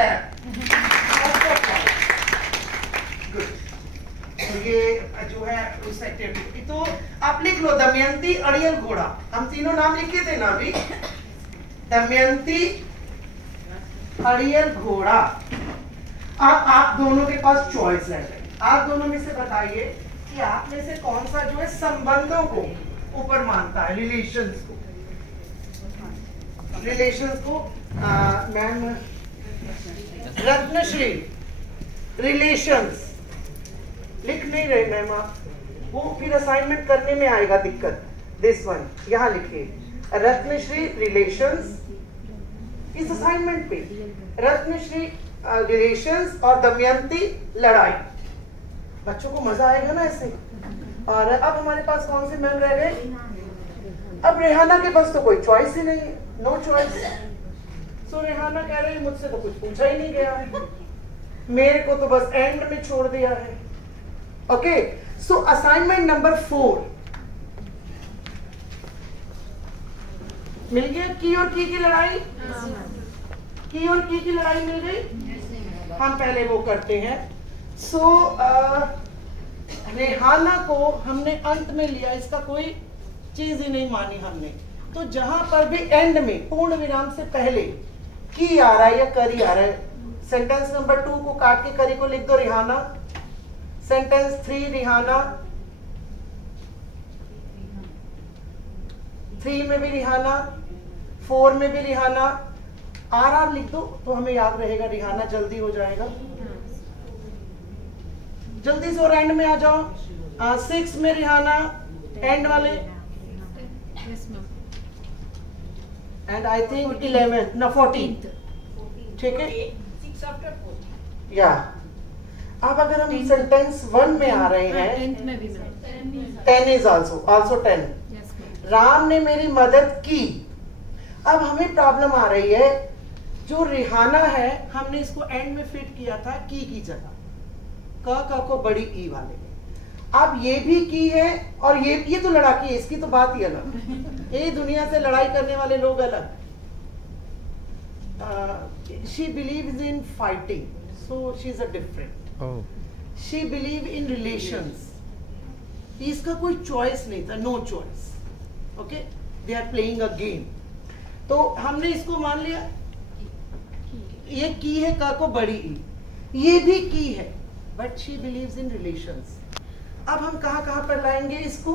Clap. Good. तो ये जो है उस एक्टिविटी, तो आप लिख लो दमयंती अड़ियल घोड़ा। हम तीनों नाम लिखे थे ना अभी, दमयंती अड़ियल घोड़ा। अब आप दोनों के पास चॉइस है, आप दोनों में से बताइए कि आप में से कौन सा जो है संबंधों को ऊपर मानता है, रिलेशंस को। रिलेशंस को मैम रत्नश्री रिलेशंस लिख नहीं रहे मैम आप, वो फिर असाइनमेंट करने में आएगा दिक्कत। दिस वन यहाँ लिखिए, रत्नश्री रिलेशंस इस असाइनमेंट पे, रत्नश्री रिलेशंस और दमयंती लड़ाई। बच्चों को मजा आएगा ना ऐसे। और अब हमारे पास कौन से मैम रह गए? अब रेहाना के पास तो कोई चॉइस ही नहीं है, नो चॉइस। सो रेहाना कह रही है मुझसे तो कुछ पूछा ही नहीं गया, मेरे को तो बस एंड में छोड़ दिया है। ओके, सो असाइनमेंट नंबर 4 मिल गया। की और की लड़ाई, की और की लड़ाई मिल गई। हम पहले वो करते हैं। सो रेहाना को हमने अंत में लिया, इसका कोई चीज ही नहीं मानी हमने। तो जहां पर भी एंड में पूर्ण विराम से पहले की आ रहा है या करी आ रहा है, सेंटेंस नंबर 2 को काट के करी को लिख दो रेहाना, सेंटेंस 3 रेहाना, 3 में भी रेहाना, 4 में भी रेहाना। आर लिख दो तो हमें याद रहेगा, रेहाना जल्दी हो जाएगा। जल्दी से और एंड में आ जाओ। 6 में रेहाना, एंड वाले, एंड आई थिंक 11 ना 14, ठीक है या। अब अगर हम सेंटेंस 1 में आ रहे हैं, 10 इज आल्सो 10। राम ने मेरी मदद की। अब हमें प्रॉब्लम आ रही है, जो रेहाना है हमने इसको एंड में फिट किया था की जगह, क को बड़ी ई वाले में। अब ये भी की है और ये तो लड़ाकी है, इसकी तो बात ही अलग। ये दुनिया से लड़ाई करने वाले लोग अलग। She believes in fighting, so she is a different. She believe in relations, इसका कोई चॉइस नहीं था, no choice. Okay, they are playing a game. तो हमने इसको मान लिया, ये की है का को बड़ी ई, ये भी की है, but she believes in relations. अब हम कहां पर लाएंगे इसको?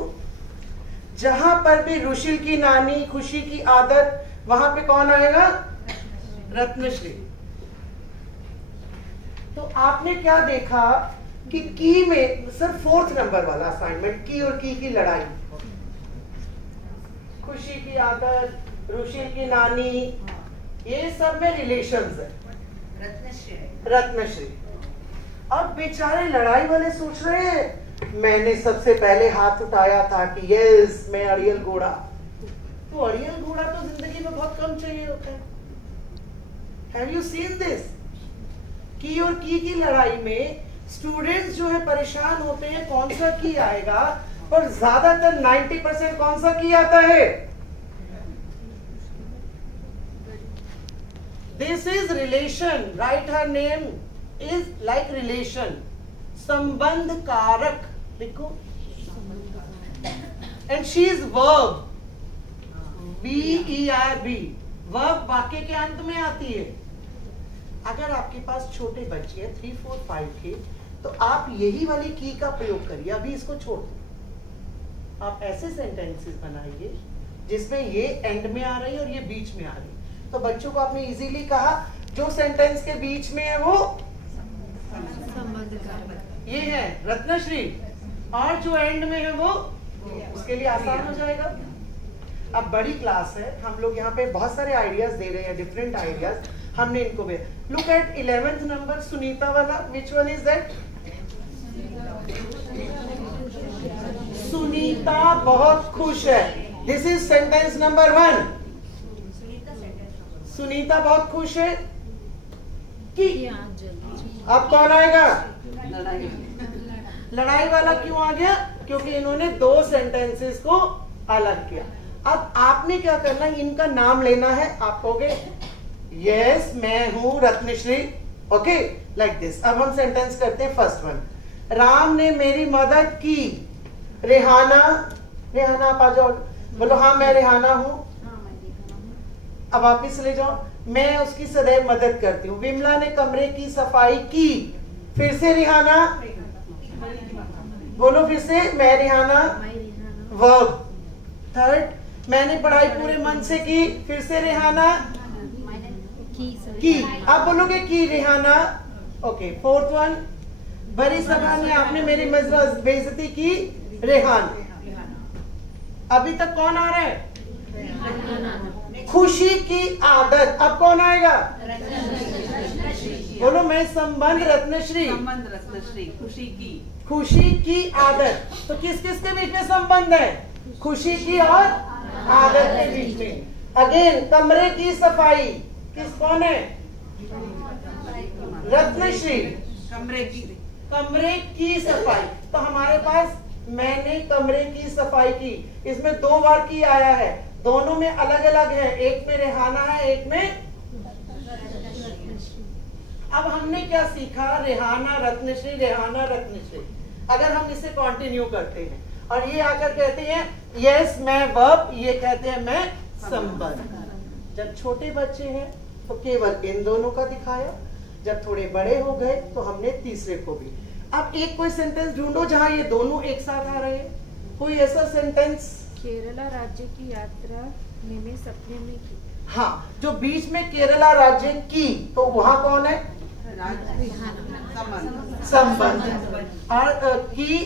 जहां पर भी रुशिल की नानी, खुशी की आदत, वहां पे कौन आएगा? रत्नश्री। तो आपने क्या देखा कि की में सर 4th नंबर वाला असाइनमेंट, की और की लड़ाई, खुशी की आदत, रुशिल की नानी, ये सब में रिलेशंस है। रत्नश्री। अब बेचारे लड़ाई वाले सोच रहे हैं, मैंने सबसे पहले हाथ उठाया था कि यस मैं अड़ियल घोड़ा। तो अड़ियल घोड़ा तो जिंदगी में बहुत कम चाहिए होता है। Have you seen this? की और की लड़ाई में स्टूडेंट्स जो है परेशान होते हैं, कौन सा की आएगा, पर ज्यादातर 90% कौन सा की आता है? This is relation. Write her name is like relation. संबंध कारक लिखो। And she is verb. V-E-R-B. Verb वाक्य के अंत में आती है। अगर आपके पास छोटे बच्चे हैं 3, 4, 5 के, तो आप यही वाली की का प्रयोग करिए। अभी इसको छोड़ दो, आप ऐसे सेंटेंसेस बनाइए जिसमें ये एंड में आ रही है और ये बीच में आ रही है। तो बच्चों को आपने इजीली कहा, जो सेंटेंस के बीच में है वो ये है रत्नश्री, और जो एंड में है वो उसके लिए आसान हो जाएगा। अब बड़ी क्लास है, हम लोग यहाँ पे बहुत सारे आइडियाज दे रहे हैं, डिफरेंट आइडियाज। हमने इनको भी look at 11th number Sunita वाला। Which one is that? Sunita बहुत खुश है। This is sentence number 1। Sunita बहुत खुश है कि अब कौन आएगा? लड़ाई वाला क्यों आ गया? क्योंकि इन्होंने 2 सेंटेंसेस को अलग किया। अब आपने क्या करना है, इनका नाम लेना है। आप कहोगे यस मैं हूं रत्नश्री। Okay, like this. अब हम सेंटेंस करते हैं फर्स्ट वन। राम ने मेरी मदद की। रेहाना, रेहाना आप आ जाओ, बोलो हाँ मैं रेहाना हूं। अब वापिस ले जाओ, मैं उसकी सदैव मदद करती हूँ। विमला ने कमरे की सफाई की। फिर से रेहाना, बोलो फिर से, मैं रेहाना वर्ब। थर्ड, मैंने पढ़ाई पूरे मन से की। फिर से रेहाना की। आप बोलोगे की रेहाना। ओके, फोर्थ वन, बड़ी सभा में आपने मेरी बेइज्जती की। रेहान। अभी तक कौन आ रहा है? खुशी की आदत। अब कौन आएगा? बोलो मैं संबंध रत्नश्री। संबंध रत्नश्री, खुशी की। खुशी की आदत। तो किस किस के बीच में संबंध है? खुशी की और आदत के बीच में। अगेन, कमरे की सफाई किस कौन है? रत्नश्री। कमरे की सफाई। तो हमारे पास मैंने कमरे की सफाई की, इसमें दो बार की आया है, दोनों में अलग अलग है, एक में रेहाना है, एक में। अब हमने क्या सीखा? रेहाना रत्नश्री, रेहाना रत्नश्री। अगर हम इसे कंटिन्यू करते हैं और ये आकर कहते हैं यस मैं वर्ब, ये कहते हैं मैं संबंध। जब छोटे बच्चे हैं तो केवल इन दोनों का दिखाया, जब थोड़े बड़े हो गए तो हमने तीसरे को भी। अब एक कोई सेंटेंस ढूंढो जहां ये दोनों एक साथ आ रहे हैं। कोई ऐसा सेंटेंस? केरला राज्य की यात्रा मैंने सपने में की। हाँ, जो बीच में केरला राज्य की, तो वहां कौन है? संबंध। संबंध। और की